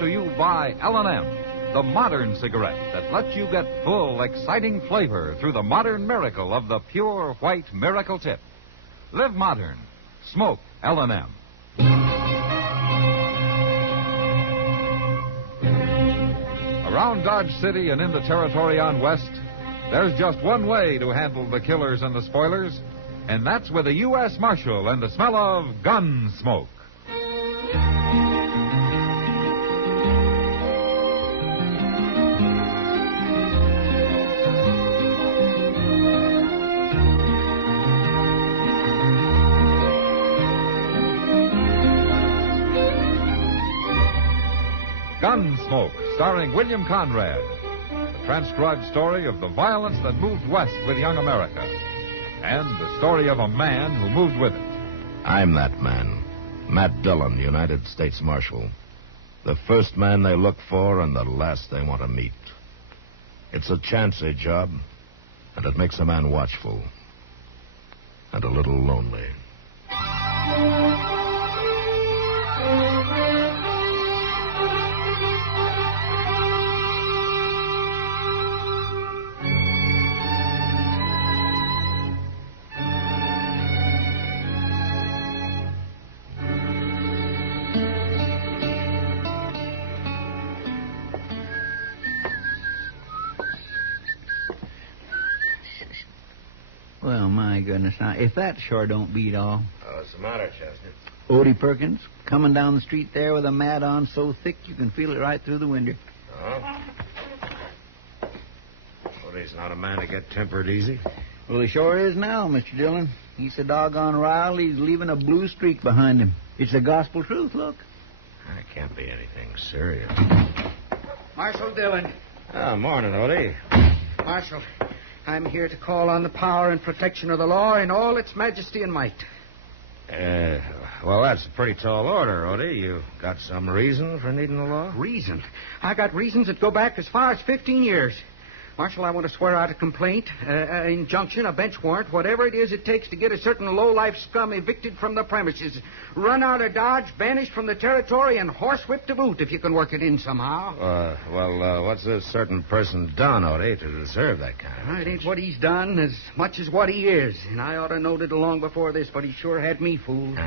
to you by L&M, the modern cigarette that lets you get full, exciting flavor through the modern miracle of the pure white miracle tip. Live modern. Smoke L&M. Around Dodge City and in the territory on West, there's just one way to handle the killers and the spoilers, and that's with a U.S. Marshal and the smell of Gunsmoke. Gunsmoke, starring William Conrad. The transcribed story of the violence that moved west with young America. And the story of a man who moved with it. I'm that man. Matt Dillon, United States Marshal. The first man they look for and the last they want to meet. It's a chancy job, and it makes a man watchful. And a little lonely. Well, my goodness. Now, if that sure don't beat all. What's the matter, Chester? Odie Perkins, coming down the street there with a mat on so thick you can feel it right through the window. Oh? Odie's not a man to get tempered easy. Well, he sure is now, Mr. Dillon. He's so doggone riled, he's leaving a blue streak behind him. It's the gospel truth, look. That can't be anything serious. Marshal Dillon. Oh, morning, Odie. Marshal, I'm here to call on the power and protection of the law in all its majesty and might. Well, that's a pretty tall order, Odie. You got some reason for needing the law? Reason? I got reasons that go back as far as 15 years. Marshal, I want to swear out a complaint, injunction, a bench warrant, whatever it is it takes to get a certain low-life scum evicted from the premises, run out of Dodge, banished from the territory, and horsewhipped to boot if you can work it in somehow. What's this certain person done, Odie, to deserve that kind of... It ain't what he's done as much as what he is, and I ought to know it long before this, but he sure had me fooled.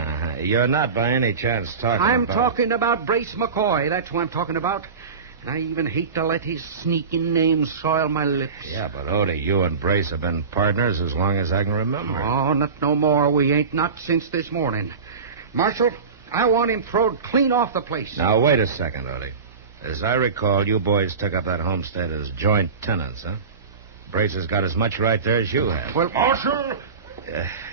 You're not by any chance talking I'm about... talking about Brace McCoy. That's who I'm talking about. And I even hate to let his sneaking name soil my lips. Yeah, but Odie, you and Brace have been partners as long as I can remember. Oh, not no more. We ain't, not since this morning. Marshal, I want him throwed clean off the place. Now, wait a second, Odie. As I recall, you boys took up that homestead as joint tenants, huh? Brace has got as much right there as you have. Well, Marshal!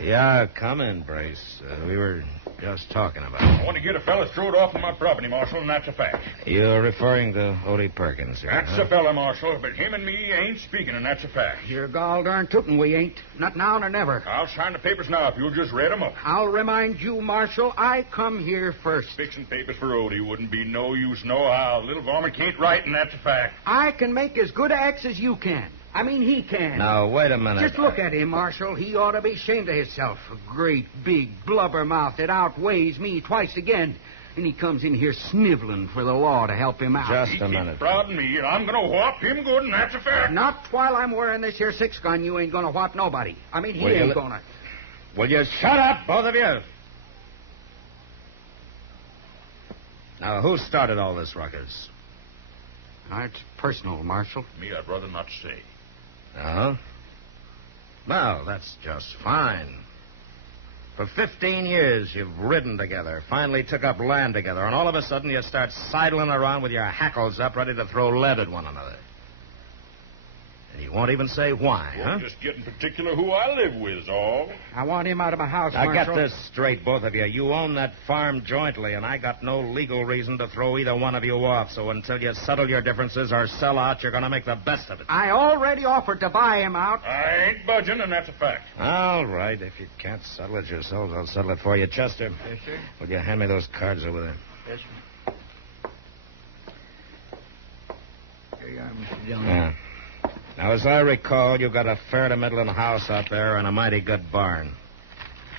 Yeah, come in, Brace. We were just talking about it. I want to get a fella throwed off of my property, Marshal, and that's a fact. You're referring to Odie Perkins here, That's huh? a fella, Marshal, but him and me ain't speaking, and that's a fact. you're gall darn tootin' we ain't. Not now nor never. I'll sign the papers now if you'll just read 'em up. I'll remind you, Marshal, I come here first. Fixing papers for Odie wouldn't be no use nohow. Little varmint can't write, and that's a fact. I can make as good a X as you can. I mean, he can. Now, wait a minute. Just look at him, Marshal. He ought to be ashamed of himself. A great, big blubbermouth that outweighs me twice again. And he comes in here sniveling for the law to help him out. Just He a keeps minute. prodding me, and I'm going to whop him good, and that's a fact. Not while I'm wearing this here six-gun. You ain't gonna whop nobody. I mean, he Will you ain't li- gonna. Will you shut up, both of you? Now, who started all this ruckus? It's personal, Marshal. Me, I'd rather not say. Uh-huh. Well, that's just fine. For 15 years, you've ridden together, finally took up land together, and all of a sudden you start sidling around with your hackles up, ready to throw lead at one another. And you won't even say why, huh? Just getting particular who I live with, all. I want him out of my house, Now, Marshal. get this straight, both of you. You own that farm jointly, and I got no legal reason to throw either one of you off. So until you settle your differences or sell out, you're going to make the best of it. I already offered to buy him out. I ain't budging, and that's a fact. All right. If you can't settle it yourselves, I'll settle it for you. Chester. Yes, sir. Will you hand me those cards over there? Yes, sir. Here you are, Mr. Dillon. Yeah. Now, as I recall, you've got a fair to middling house out there and a mighty good barn.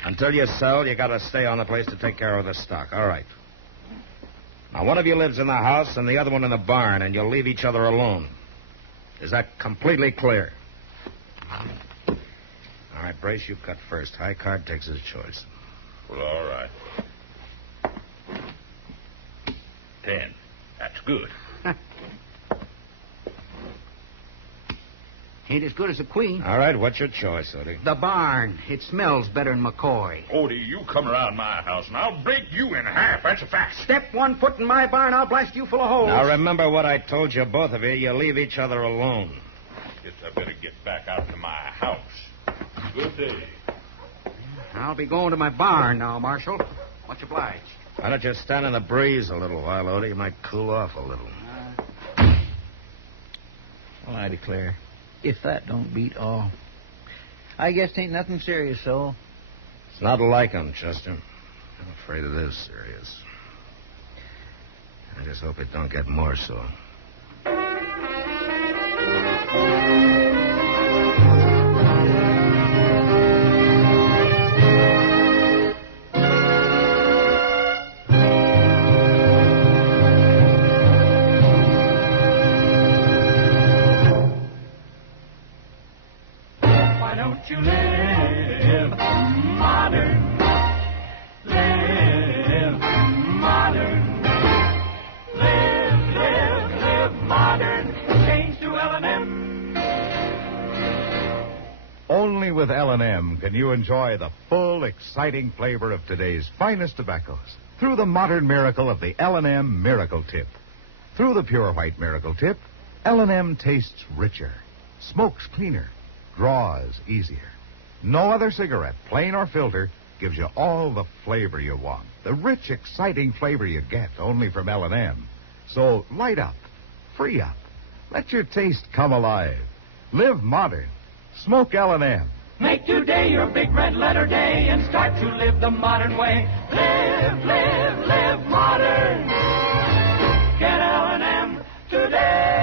Until you sell, you got to stay on the place to take care of the stock. All right. Now, one of you lives in the house and the other one in the barn, and you'll leave each other alone. Is that completely clear? All right, Brace, you cut first. High card takes his choice. Well, all right. 10. That's good. Ain't as good as a queen. All right, what's your choice, Odie? The barn. It smells better than McCoy. Odie, you come around my house, and I'll break you in half. That's a fact. Step 1 foot in my barn, I'll blast you full of holes. Now, remember what I told you, both of you. You leave each other alone. Guess I better get back out to my house. Good day. I'll be going to my barn now, Marshal. Much obliged. Why don't you stand in the breeze a little while, Odie? You might cool off a little. Well, I declare, if that don't beat all. I guess 'tain't nothing serious, so. It's not like him, Chester. I'm afraid it is serious. I just hope it don't get more so. Only with L&M can you enjoy the full, exciting flavor of today's finest tobaccos through the modern miracle of the L&M Miracle Tip. Through the pure white Miracle Tip, L&M tastes richer, smokes cleaner, draws easier. No other cigarette, plain or filter, gives you all the flavor you want. The rich, exciting flavor you get only from L&M. So light up, free up, let your taste come alive. Live modern. Smoke L&M. Make today your big red letter day and start to live the modern way. Live, live, live modern. Get L&M today.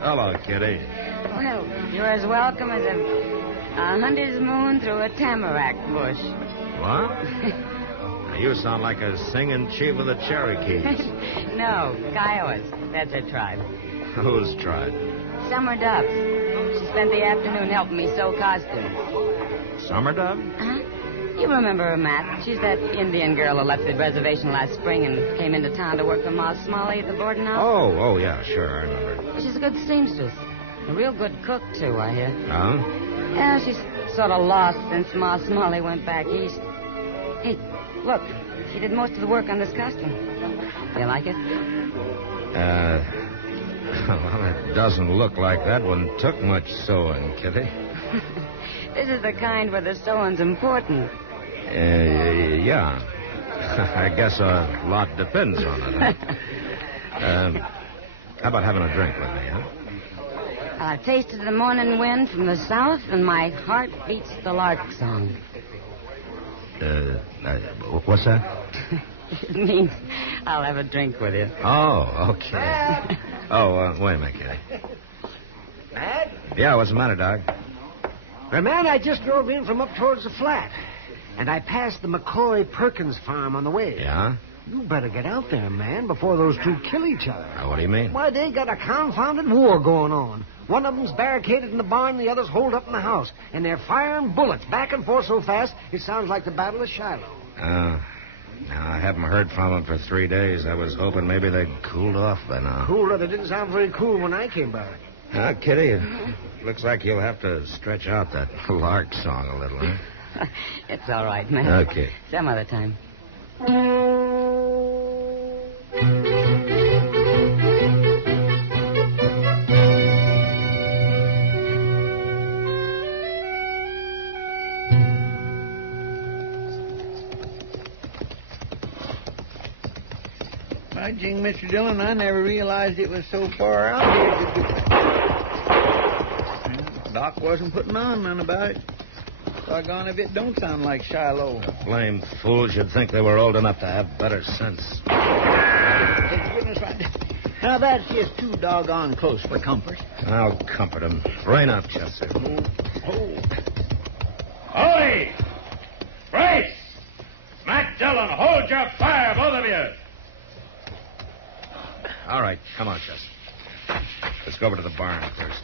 Hello, Kitty. Well, you're as welcome as a hunter's moon through a tamarack bush. What? Now, you sound like a singing chief of the Cherokees. No, Kiowas. That's a tribe. Whose tribe? Summer Doves. She spent the afternoon helping me sew costumes. Summer Dove? Huh? You remember her, Matt. She's that Indian girl who left the reservation last spring and came into town to work for Ma Smalley at the boarding house. Oh, yeah, sure, I remember. She's a good seamstress. A real good cook, too, I hear. Oh? Yeah, she's sort of lost since Ma Smalley went back east. Hey, look. She did most of the work on this costume. Do you like it? Well, it doesn't look like that one took much sewing, Kitty. This is the kind where the sewing's important. Yeah. I guess a lot depends on it. Huh? How about having a drink with me, huh? I tasted the morning wind from the south, and my heart beats the lark song. What's that? It means I'll have a drink with you. Oh, okay. Wait a minute, Kitty. Matt? Yeah, what's the matter, Doc? Well, man, I just drove in from up towards the flat. And I passed the McCoy Perkins farm on the way. Yeah? You better get out there, man, before those two kill each other. What do you mean? Why, they got a confounded war going on. One of them's barricaded in the barn, the other's holed up in the house. And they're firing bullets back and forth so fast, it sounds like the Battle of Shiloh. Now, I haven't heard from them for 3 days. I was hoping maybe they'd cooled off by now. Cooler? They didn't sound very cool when I came by. Kitty, it looks like you'll have to stretch out that lark song a little, huh? It's all right, man. Okay. Some other time. By jing, Mr. Dillon, I never realized it was so far out here. Doc wasn't putting on none about it. Doggone if it don't sound like Shiloh. Blamed fools, you'd think they were old enough to have better sense. Thank goodness now, that's just too doggone close for comfort. I'll comfort him. Brain up, Chester. Howdy! Brace! Matt Dillon, hold your fire, both of you! All right, come on, Chester. Let's go over to the barn first.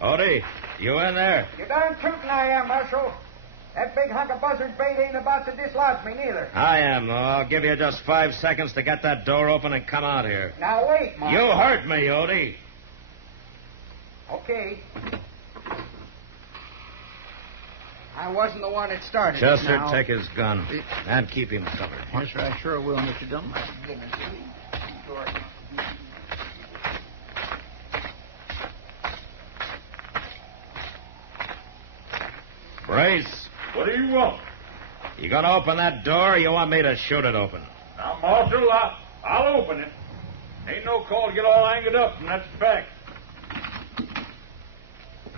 Odie, you in there? You darn tootin' I am, Marshal. That big hunk of buzzard bait ain't about to dislodge me, neither. I am, though. I'll give you just 5 seconds to get that door open and come out here. Now, wait, Marshal. You hurt me, Odie. Okay. I wasn't the one that started. Chester, now. take his gun and keep him covered. Yes, sir, I sure will, Mr. Dillon. Brace, What do you want? you gonna open that door or you want me to shoot it open? Now, Marshal, I'll open it. Ain't no call to get all angered up, and that's a fact.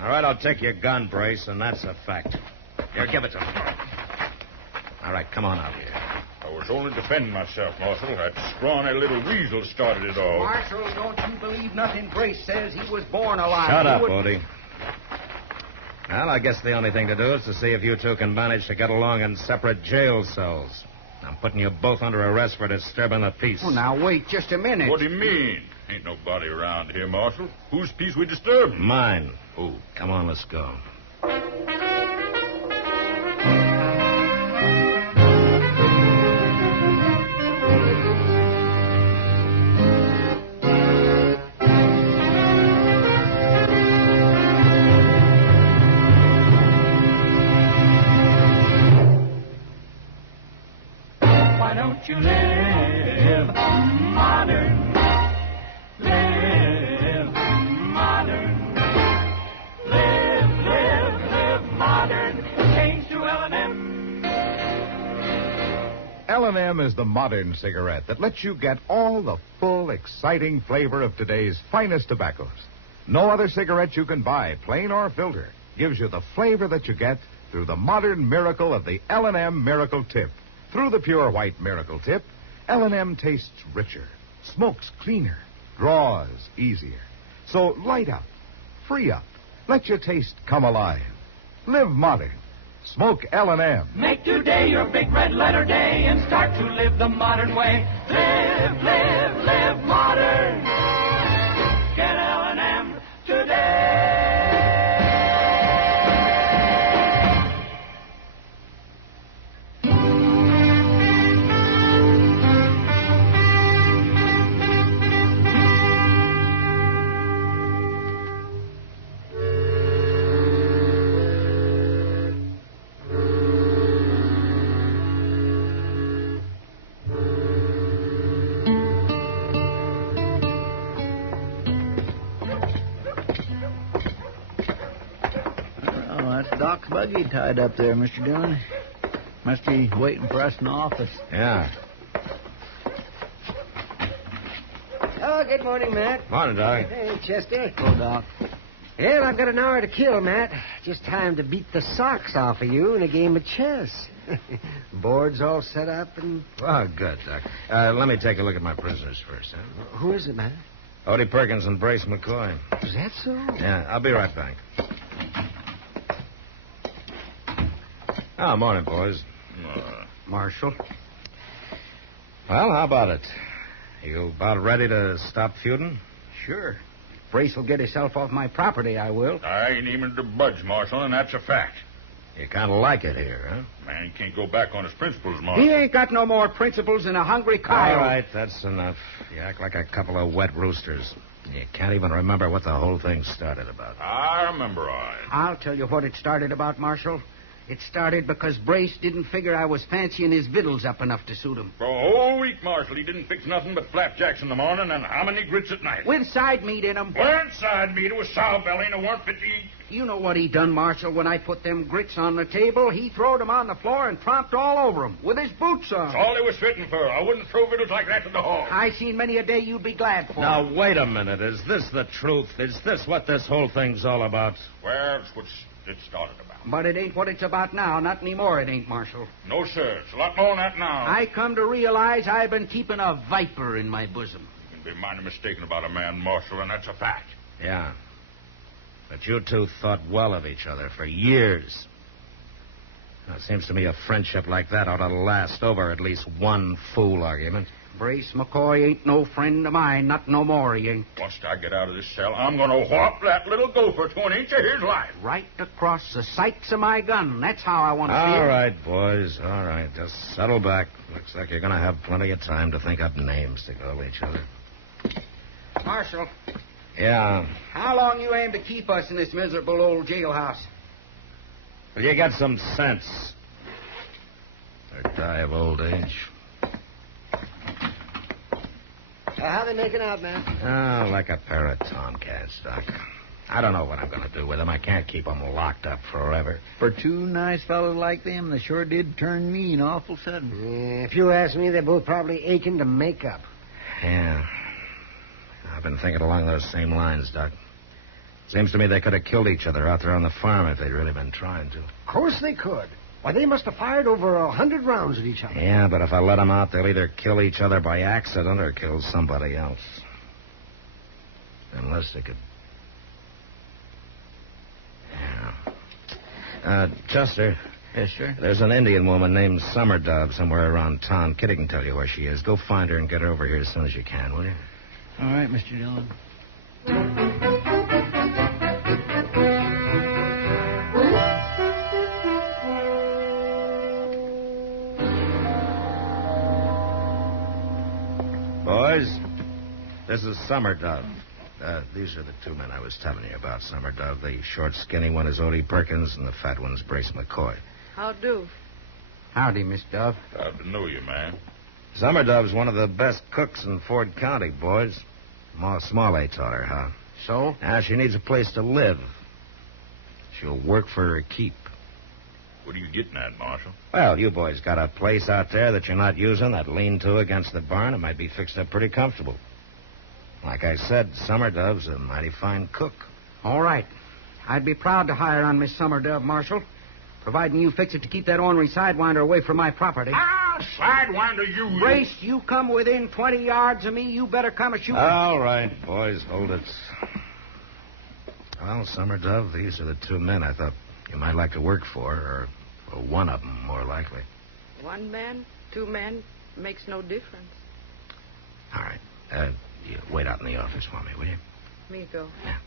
All right, I'll take your gun, Brace, and that's a fact. Here, give it to me. All right, come on out here. I was only defending myself, Marshal. That scrawny little weasel started it all. Marshal, don't you believe nothing Brace says. He was born alive. Shut He up, would- Odie. Well, I guess the only thing to do is to see if you two can manage to get along in separate jail cells. I'm putting you both under arrest for disturbing the peace. Oh, now, wait just a minute. What do you mean? Ain't nobody around here, Marshal. Whose peace we disturb? Mine. Who? Come on, let's go. Why don't you live modern? Live modern. Live modern. Change to L&M. L&M is the modern cigarette that lets you get all the full, exciting flavor of today's finest tobaccos. No other cigarette you can buy, plain or filter, gives you the flavor that you get through the modern miracle of the L&M Miracle Tip. Through the pure white Miracle Tip, L&M tastes richer, smokes cleaner, draws easier. So light up, free up, let your taste come alive. Live modern. Smoke L&M. Make today your big red letter day and start to live the modern way. Live modern. Get L&M today. Oh, that's Doc's buggy tied up there, Mr. Dillon. Must be waiting for us in the office. Yeah. Oh, good morning, Matt. Morning, Doc. Hey, Chester. Oh, Doc. Well, I've got an hour to kill, Matt. Just time to beat the socks off of you in a game of chess. Boards all set up and... Oh, good, Doc. Let me take a look at my prisoners first, huh? Who is it, Matt? Odie Perkins and Brace McCoy. Is that so? Yeah, I'll be right back. Oh, morning, boys. Marshal. Well, how about it? You about ready to stop feuding? Sure. Brace will get himself off my property, I will. I ain't even to budge, Marshal, and that's a fact. You kind of like it here, huh? Man can't go back on his principles, Marshal. He ain't got no more principles than a hungry coyote. All right, that's enough. You act like a couple of wet roosters. You can't even remember what the whole thing started about. I remember I'll tell you what it started about, Marshal. It started because Brace didn't figure I was fancying his victuals up enough to suit him. For a whole week, Marshal, he didn't fix nothing but flapjacks in the morning and hominy grits at night. With side meat in 'em. Weren't side meat. It was sow belly and it weren't fit to eat. You know what he done, Marshal, when I put them grits on the table? He throwed them on the floor and tromped all over them with his boots on. That's all he was fitting for. I wouldn't throw vittles like that in the hall. I seen many a day you'd be glad for. Now, wait a minute. Is this the truth? Is this what this whole thing's all about? Well, it's what it started about. But it ain't what it's about now. Not anymore, it ain't, Marshal. No, sir. It's a lot more than that now. I come to realize I've been keeping a viper in my bosom. You can be mighty mistaken about a man, Marshal, and that's a fact. Yeah. But you two thought well of each other for years. Now, it seems to me a friendship like that ought to last over at least one fool argument. Brace McCoy ain't no friend of mine. Not no more, he ain't. Once I get out of this cell, I'm going to whop that little gopher to an inch of his life. Right across the sights of my gun. That's how I want to see it. All right, boys. All right. Just settle back. Looks like you're going to have plenty of time to think up names to call each other. Marshal, Yeah. how long you aim to keep us in this miserable old jailhouse? Well, you got some sense. Or die of old age. How they making out, man? Oh, like a pair of tomcats, Doc. I don't know what I'm going to do with them. I can't keep them locked up forever. For two nice fellows like them, they sure did turn mean awful sudden. Yeah, if you ask me, they're both probably aching to make up. Yeah. I've been thinking along those same lines, Doc. Seems to me they could have killed each other out there on the farm if they'd really been trying to. Of course they could. Why, they must have fired over 100 rounds at each other. Yeah, but if I let them out, they'll either kill each other by accident or kill somebody else. Unless they could... Yeah. Chester. Yes, sir. There's an Indian woman named Summer Dove somewhere around town. Kitty can tell you where she is. Go find her and get her over here as soon as you can, will you? All right, Mr. Dillon. Boys, this is Summer Dove. These are the two men I was telling you about, Summer Dove. The short, skinny one is Odie Perkins, and the fat one's Brace McCoy. How do? Howdy, Miss Dove. Glad to know you, man. Summer Dove's one of the best cooks in Ford County, boys. Ma Smalley taught her how. So? Now, she needs a place to live. She'll work for her keep. What are you getting at, Marshal? Well, you boys got a place out there that you're not using, that lean-to against the barn. It might be fixed up pretty comfortable. Like I said, Summer Dove's a mighty fine cook. All right. I'd be proud to hire on Miss Summer Dove, Marshal, providing you fix it to keep that ornery sidewinder away from my property. Ah, sidewinder, you... Brace, you come within 20 yards of me, you better come a shooting. All right, boys, hold it. Well, Summer Dove, these are the two men I thought you might like to work for, or one of them, more likely. One man, two men, makes no difference. All right. You wait out in the office for me, will you? Me go. Yeah.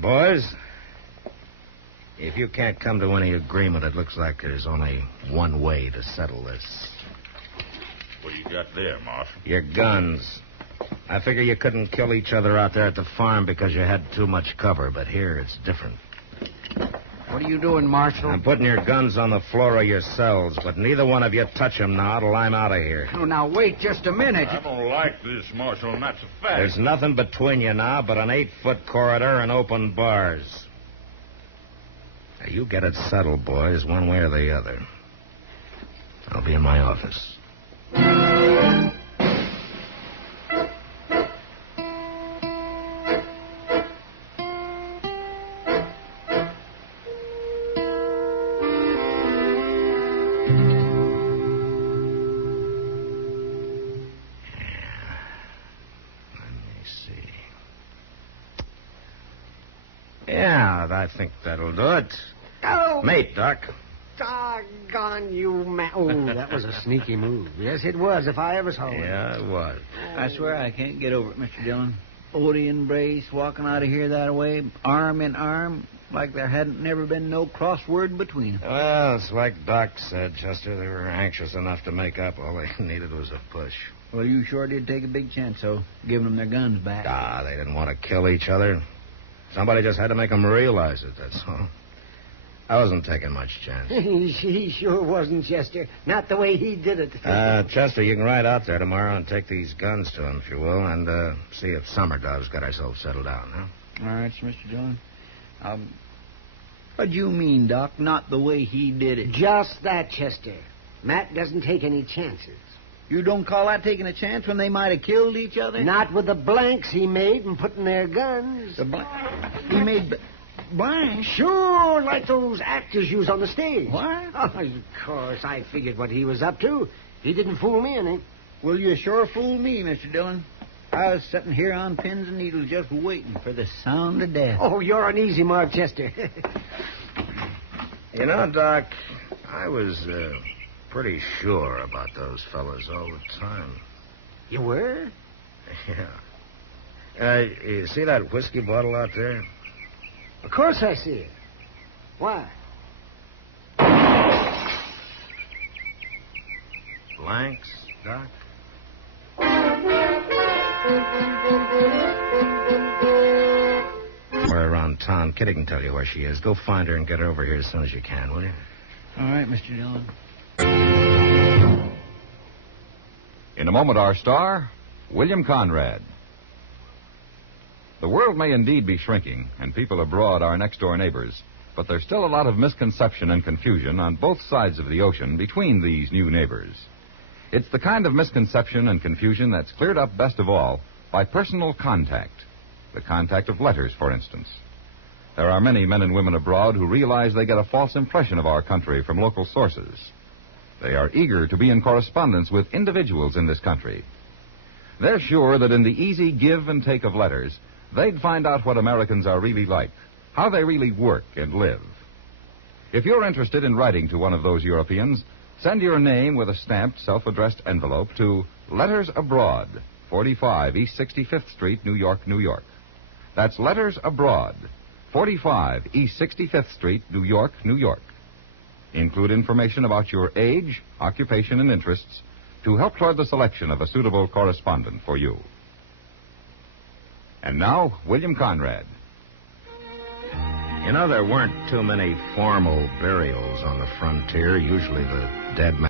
Boys, if you can't come to any agreement, it looks like there's only one way to settle this. What do you got there, Marshal? Your guns. I figure you couldn't kill each other out there at the farm because you had too much cover, but here it's different. What are you doing, Marshal? I'm putting your guns on the floor of your cells, but neither one of you touch them now till I'm out of here. Oh, now, wait just a minute. I don't like this, Marshal, and that's a fact. There's nothing between you now but an 8-foot corridor and open bars. Now, you get it settled, boys, one way or the other. I'll be in my office. Yeah, I think that'll do it. Oh, Mate, Doc. doggone you, Oh, that was a sneaky move. Yes, it was, if I ever saw one. Yeah, it was. I swear I can't get over it, Mr. Dillon. Odie and Brace walking out of here that way, arm in arm, like there hadn't never been no crossword between them. Well, it's like Doc said, Chester. They were anxious enough to make up. All they needed was a push. Well, you sure did take a big chance, though, giving them their guns back. They didn't want to kill each other. Somebody just had to make them realize it, that's all. I wasn't taking much chance. He sure wasn't, Chester. Not the way he did it. Chester, you can ride out there tomorrow and take these guns to him, if you will, and see if Summer Dove's got herself settled down, huh? All right, Mr. Dillon. What do you mean, Doc? Not the way he did it. Just that, Chester. Matt doesn't take any chances. You don't call that taking a chance when they might have killed each other? Not with the blanks he made and put in their guns. He made blanks? Sure, like those actors use on the stage. What? Oh, of course, I figured what he was up to. He didn't fool me any. Well, you sure fooled me, Mr. Dillon. I was sitting here on pins and needles just waiting for the sound of death. Oh, you're an easy mark, Chester. You know, Doc, I was pretty sure about those fellas all the time. You were? Yeah. You see that whiskey bottle out there? Of course I see it. Why? Blanks, Doc? We're around town. Kitty can tell you where she is. Go find her and get her over here as soon as you can, will you? All right, Mr. Dillon. In a moment, our star, William Conrad. The world may indeed be shrinking, and people abroad are next-door neighbors, but there's still a lot of misconception and confusion on both sides of the ocean between these new neighbors. It's the kind of misconception and confusion that's cleared up best of all by personal contact. The contact of letters, for instance. There are many men and women abroad who realize they get a false impression of our country from local sources. They are eager to be in correspondence with individuals in this country. They're sure that in the easy give and take of letters, they'd find out what Americans are really like, how they really work and live. If you're interested in writing to one of those Europeans, send your name with a stamped, self-addressed envelope to Letters Abroad, 45 East 65th Street, New York, New York. That's Letters Abroad, 45 East 65th Street, New York, New York. Include information about your age, occupation, and interests to help toward the selection of a suitable correspondent for you. And now, William Conrad. You know, there weren't too many formal burials on the frontier. Usually the dead man